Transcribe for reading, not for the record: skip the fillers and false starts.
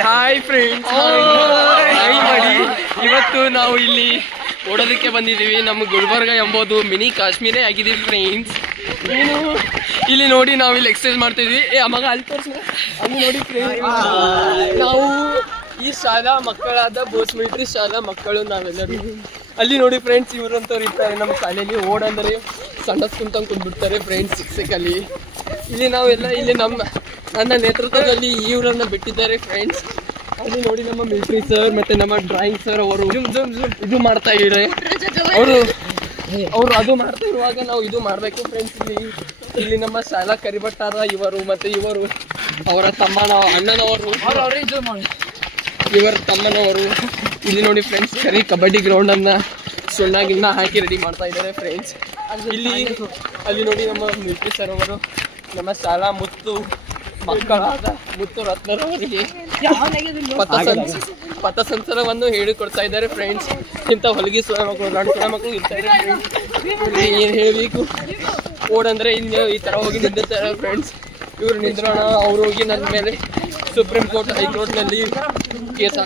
Hi friends, hi ಮಾಡಿ. ಇವತ್ತು ನಾವು ಇಲ್ಲಿ ಓಡೋದಕ್ಕೆ ಬಂದಿದ್ದೀವಿ. ನಮ್ಮ ಗುಲ್ಬರ್ಗ ಎಂಬುದು ಮಿನಿ ಕಾಶ್ಮೀರೇ ಆಗಿದ್ದೀವಿ ಫ್ರೆಂಡ್ಸ್. ಇಲ್ಲಿ ನೋಡಿ ನಾವು ಇಲ್ಲಿ ಎಕ್ಸರ್ಸೈಸ್ ಮಾಡ್ತಿದ್ವಿ. ಮಗ ಅಲ್ಲಿ ತೋರಿಸಿ, ಅಲ್ಲಿ ನೋಡಿ ಫ್ರೆಂಡ್ಸ್, ನಾವು ಈ ಶಾಲಾ ಮಕ್ಕಳಾದ ಬೋಸ್ ಮಿಲಿಟರಿ ಶಾಲಾ ಮಕ್ಕಳು ನಾವೆಲ್ಲರೂ. ಅಲ್ಲಿ ನೋಡಿ ಫ್ರೆಂಡ್ಸ್, ಇವರಂತವ್ರು ಇರ್ತಾರೆ ನಮ್ಮ ಶಾಲೆಯಲ್ಲಿ. ಓಡಂದರೆ ಸಣ್ಣ ಕುಂತಂಗೆ ಕುಂದ್ಬಿಡ್ತಾರೆ ಫ್ರೆಂಡ್ಸ್ ಶಿಕ್ಷಕಲ್ಲಿ. ಇಲ್ಲಿ ನಾವೆಲ್ಲ ಇಲ್ಲಿ ನನ್ನ ನೇತೃತ್ವದಲ್ಲಿ ಇವರನ್ನು ಬಿಟ್ಟಿದ್ದಾರೆ ಫ್ರೆಂಡ್ಸ್. ಅಲ್ಲಿ ನೋಡಿ ನಮ್ಮ ಮಿಲಿಟರಿ ಸರ್ ಮತ್ತು ನಮ್ಮ ಡ್ರಾಯಿಂಗ್ ಸರ್ ಅವರು ಇದು ಮಾಡ್ತಾ ಇದ್ದಾರೆ. ಅವರು ಅದು ಮಾಡ್ತಾ ಇರುವಾಗ ನಾವು ಇದು ಮಾಡಬೇಕು ಫ್ರೆಂಡ್ಸ್. ಇಲ್ಲಿ ನಮ್ಮ ಶಾಲಾ ಕರಿಭಟ್ಟಾರ ಇವರು ಮತ್ತು ಇವರು ಅವರ ಅಣ್ಣನವರು, ಇವರ ತಮ್ಮನವರು. ಇಲ್ಲಿ ನೋಡಿ ಫ್ರೆಂಡ್ಸ್, ಕಬಡ್ಡಿ ಗ್ರೌಂಡನ್ನು ಸುಣ್ಣ ಹಾಕಿ ರೆಡಿ ಮಾಡ್ತಾ ಇದ್ದಾರೆ ಫ್ರೆಂಡ್ಸ್. ಅಲ್ಲಿ ನೋಡಿ ನಮ್ಮ ಮಿಲಿಟರಿ ಸರ್ ಅವರು ನಮ್ಮ ಶಾಲಾ ಮುತ್ತು ಮಕ್ಕಳಾದ ಮುತ್ತು ರತ್ನರವರಿಗೆ ಪಥಸಂಚಲನವನ್ನು ಹೇಳಿಕೊಡ್ತಾ ಇದ್ದಾರೆ ಫ್ರೆಂಡ್ಸ್. ಇಂಥ ಹೊಲಗಿ ಮಕ್ಕಳು, ಗಂಡು ಮಕ್ಕಳು ಇರ್ತಾರೆ ಫ್ರೆಂಡ್ಸ್. ಏನು ಹೇಳಬೇಕು, ಓಡಂದರೆ ಇನ್ನು ಈ ಥರ ಹೋಗಿ ನಿಂದಿರ್ತಾರೆ ಫ್ರೆಂಡ್ಸ್. ಇವರು ನಿಂದ್ರೋಣ, ಅವ್ರು ಹೋಗಿ ನನ್ನ ಮೇಲೆ ಸುಪ್ರೀಂ ಕೋರ್ಟ್ ಹೈಕೋರ್ಟ್ನಲ್ಲಿ ಕೇಸ್